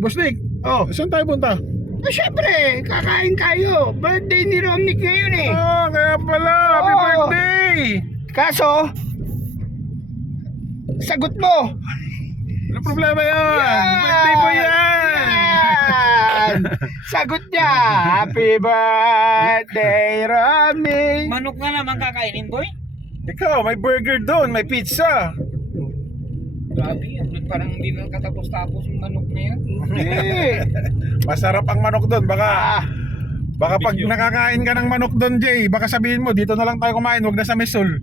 Boss Nick, Oh, saan tayo punta? syempre, kakain tayo. Birthday ni Romnick ngayon eh. Kaya pala, happy Oo. birthday! Kaso, sagot mo. Ano problema yan? Birthday mo yan! Yan! Sagot niya. Happy birthday, Romnick. Manok na naman kakainin, boy. Ikaw, may burger doon, may pizza. Grabe yan. Parang hindi na katapos-tapos yung manok na yan. Eh, Masarap ang manok doon, baka pag Bisyo. nakakain ka ng manok doon, Jay, baka sabihin mo, dito na lang tayo kumain, wag na sa Mesol.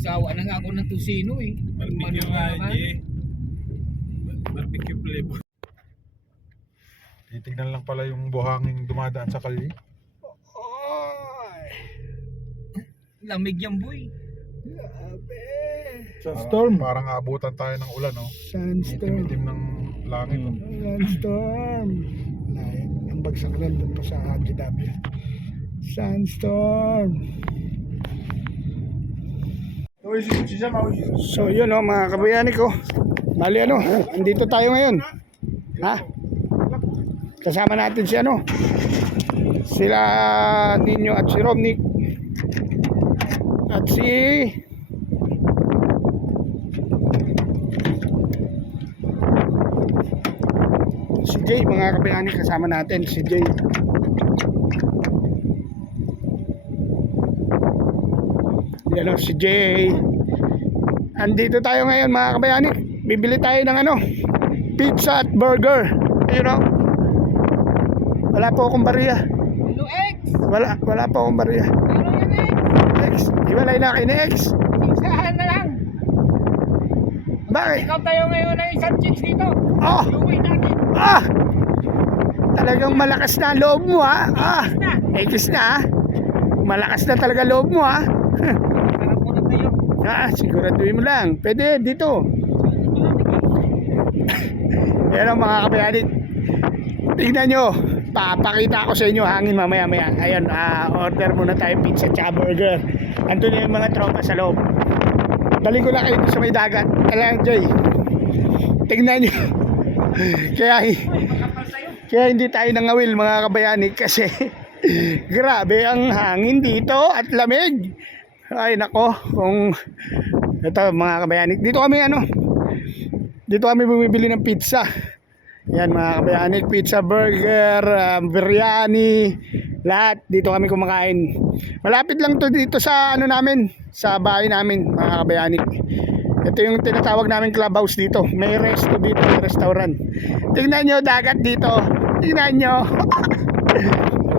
Sawa na nga ako ng tusino eh. Manok na naman. Barbecue flavor. Titignan lang pala yung buhanging dumadaan sa kalye. Lamig yan, boy. Sunstorm. Parang aabutan tayo ng ulan, no? Sandstorm. Itim-itim ng langit. Oh. Sandstorm. Ang bagsak lang doon pa sa GW. Sandstorm. So yun o mga kabayani ko. Bali ano, andito tayo ngayon. Ha? Kasama natin si ano? Sila Nino at si Romnick. At si Jay, mga kabayani, kasama natin si Jay. Yan o, si Jay. Andito tayo ngayon mga kabayani. Bibili tayo ng ano, pizza at burger. You know? Wala po akong bariya. Ano, X? Wala po akong bariya. Ano yan, X? X, iwalay na kayo ni X. Saan na lang? Bakit? Ikaw tayo ngayon ng isang chicks dito. Oh, Luwi natin. talagang malakas na ang loob mo ha. Na. X na ha. Malakas na talaga loob mo ha. Sarap ko na tayo. Siguraduhin mo lang. Pwede dito. Yan ang mga kabayani. Tignan nyo. Papakita ko sa inyo hangin mamaya. Ayan, order muna tayo pizza at burger. Andun na yung mga tropa sa loob. Dali ko na kayo sa may dagat. Alam, Jay. Tignan nyo. Kaya hindi tayo nangawil mga kabayani kasi grabe ang hangin dito at lamig. Ay nako, kung ito mga kabayani, dito kami bumibili ng pizza. Yan mga kabayani, pizza, burger, biryani, lahat dito kami kumakain. Malapit lang to dito sa ano namin, sa bahay namin mga kabayani. Ito yung tinatawag namin clubhouse dito. May resto dito, may restaurant. Tingnan nyo dagat dito. Tingnan nyo.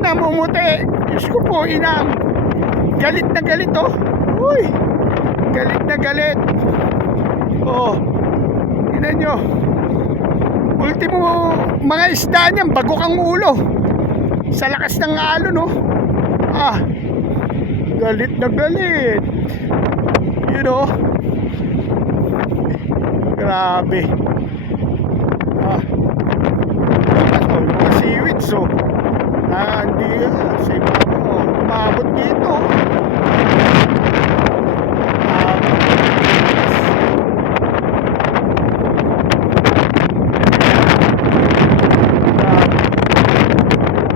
Namumuti. Diyos ko po, inam. Galit na galit oh. Uy. Galit na galit. Oh. Tingnan nyo. Ultimo mga isda niyan, bagok ang ulo. Sa lakas ng alon no. Galit na galit. You know. Grabe. Yung mga seaweed so hindi sa ibabaw umabot dito.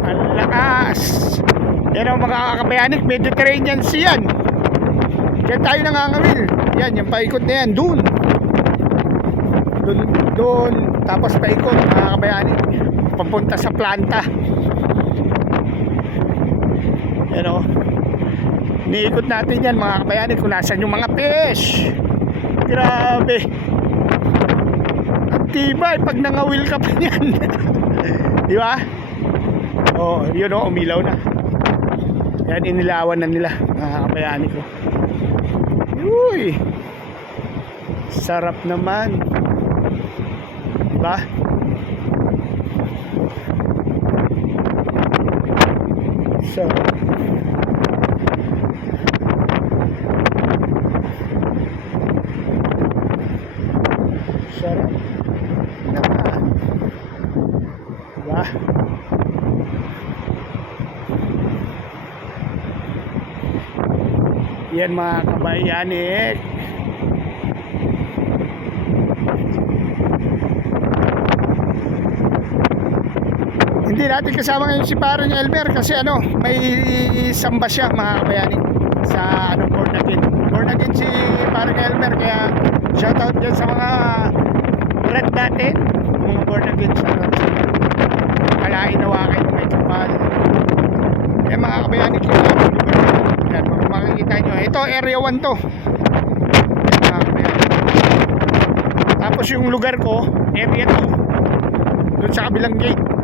Ang lakas. Yan ang mga kakabayanik, Mediterranean Sea yan. Diyan tayo nangangawil. Yan, yung paikot na yan, doon, tapos paikot mga kabayani papunta sa planta. Yan o, niikot natin yan mga kabayani kung nasan yung mga fish. Grabe ang tibay pag nangawil ka pa yan. Di ba? Oh, yun o, umilaw na yan, inilawan na nila mga kabayani ko. Uy, sarap naman. Diba? So sarap naman. Diba? Yan mga kabayanik. Hindi natin kasama ngayon si Parang Elmer kasi ano, may samba siya mga kabayani sa ano, born again. Born again si Parang Elmer, kaya shoutout dyan sa mga red natin, mga born again sa kalain nawa kayo ng may kapal. Eh mga kabayani, kailangan ng lugar nito. Yan, kung makikita nyo, ito area 1 to. Yan, mga kabayani. Tapos yung lugar ko, area 2, doon sa kabilang gate.